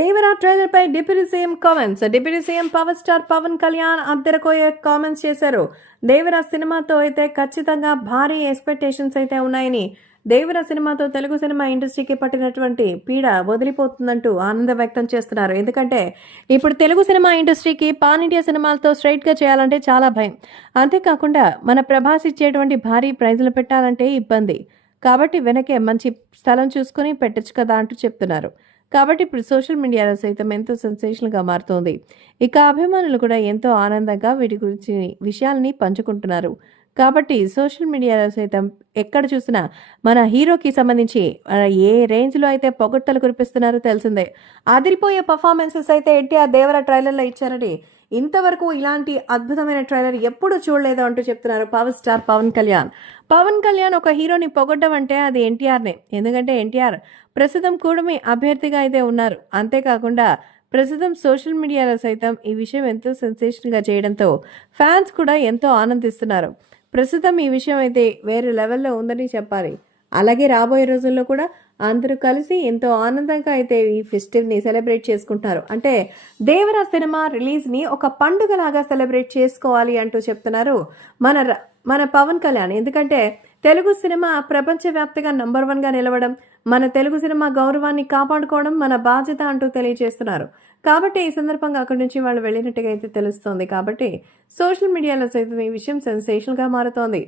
Devara trailer పై deputy CM comments. Deputy CM power star Pawan Kalyan అద్దెరకోయే comments చేశారు. దేవరా సినిమాతో అయితే ఖచ్చితంగా భారీ ఎక్స్పెక్టేషన్స్ అయితే ఉన్నాయని, దేవరా సినిమాతో తెలుగు సినిమా ఇండస్ట్రీకి పట్టినటువంటి పీడ వదిలిపోతుందంటూ ఆనందం వ్యక్తం చేస్తున్నారు. ఎందుకంటే ఇప్పుడు తెలుగు సినిమా ఇండస్ట్రీకి పాన్ ఇండియా సినిమాలతో స్ట్రైట్గా చేయాలంటే చాలా భయం. అంతేకాకుండా మన ప్రభాస్ ఇచ్చేటువంటి భారీ ప్రైజులు పెట్టాలంటే ఇబ్బంది. కాబట్టి వెనకే మంచి స్థలం చూసుకుని పెట్టచ్చు కదా అంటూ చెప్తున్నారు. కాబట్టి ఇప్పుడు సోషల్ మీడియాలో సైతం ఎంతో సెన్సేషనల్గా మారుతోంది. ఇక అభిమానులు కూడా ఎంతో ఆనందంగా వీటి గురించి విషయాల్ని పంచుకుంటున్నారు. కాబట్టి సోషల్ మీడియాలో సైతం ఎక్కడ చూసినా మన హీరోకి సంబంధించి ఏ రేంజ్లో అయితే పొగడ్తలు కురిపిస్తున్నారో తెలిసిందే. అదిరిపోయే పర్ఫార్మెన్సెస్ అయితే ఎన్టీఆర్ దేవర ట్రైలర్లో ఇచ్చారని, ఇంతవరకు ఇలాంటి అద్భుతమైన ట్రైలర్ ఎప్పుడు చూడలేదు అంటూ చెప్తున్నారు పవర్ స్టార్ పవన్ కళ్యాణ్. పవన్ కళ్యాణ్ ఒక హీరోని పొగడ్డం అంటే అది ఎన్టీఆర్నే. ఎందుకంటే ఎన్టీఆర్ ప్రస్తుతం కూడమి అభ్యర్థిగా అయితే ఉన్నారు. అంతేకాకుండా ప్రస్తుతం సోషల్ మీడియాలో సైతం ఈ విషయం ఎంతో సెన్సేషన్గా చేయడంతో ఫ్యాన్స్ కూడా ఎంతో ఆనందిస్తున్నారు. ప్రస్తుతం ఈ విషయం అయితే వేరే లెవెల్లో ఉందని చెప్పాలి. అలాగే రాబోయే రోజుల్లో కూడా అందరూ కలిసి ఎంతో ఆనందంగా అయితే ఈ ఫెస్టివ్ని సెలబ్రేట్ చేసుకుంటున్నారు. అంటే దేవరా సినిమా రిలీజ్ని ఒక పండుగలాగా సెలబ్రేట్ చేసుకోవాలి అంటూ చెప్తున్నారు మన పవన్ కళ్యాణ్. ఎందుకంటే తెలుగు సినిమా ప్రపంచవ్యాప్తంగా నంబర్ 1గా నిలవడం, మన తెలుగు సినిమా గౌరవాన్ని కాపాడుకోవడం మన బాధ్యత అంటూ తెలియజేస్తున్నారు. కాబట్టి ఈ సందర్భంగా అక్కడి నుంచి వాళ్ళు వెళ్ళినట్టుగా అయితే తెలుస్తోంది. కాబట్టి సోషల్ మీడియాలో సైతం ఈ విషయం సెన్సేషన్గా మారుతోంది.